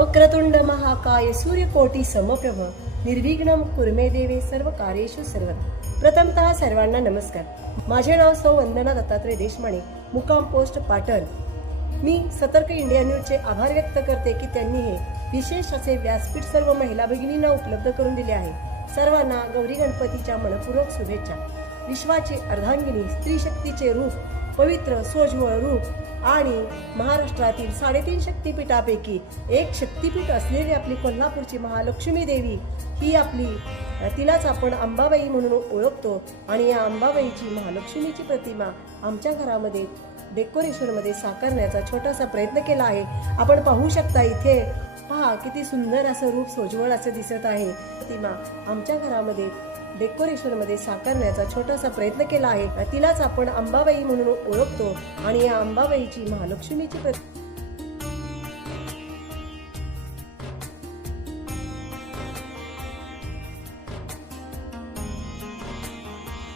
वक्रतुंड महाकाय सूर्यकोटी समप्रभ निर्विघ्न कुर्मे देवे सर्व. कार्येषु सर्व प्रथमतः सर्वांना नमस्कार. माझे नाव सौ वंदना दत्तात्रय देशमाने मुकाम पोस्ट पाटण. मी सतर्क इंडिया न्यूजचे आभार व्यक्त करते की त्यांनी हे विशेष असे व्यासपीठ सर्व महिला भगिनींना उपलब्ध करून दिले आहे. सर्वांना गौरी गणपतीच्या मनपूर्वक शुभेच्छा. विश्वाची अर्धांगिनी स्त्री शक्तीचे रूप पवित्र सोज्वळ रूप आणि महाराष्ट्रातील साडेतीन शक्तिपीठापैकी एक शक्तिपीठ असलेली आपली कोल्हापूरची महालक्ष्मी देवी ही आपली तिलाच आपण अंबाबाई म्हणून ओळखतो. आणि या अंबाबाईची महालक्ष्मीची प्रतिमा आमच्या घरामध्ये डेकोरेशनमध्ये साकारण्याचा छोटासा प्रयत्न केला आहे. आपण पाहू शकता इथे पहा किती सुंदर असं रूप सोज्वळ असं दिसत आहे. प्रतिमा आमच्या घरामध्ये डेकोरेशनमध्ये साकारण्याचा छोटासा प्रयत्न केला आहे. तिलाच आपण अंबाबाई म्हणून ओळखतो आणि या अंबाबाईची महालक्ष्मीची प्रति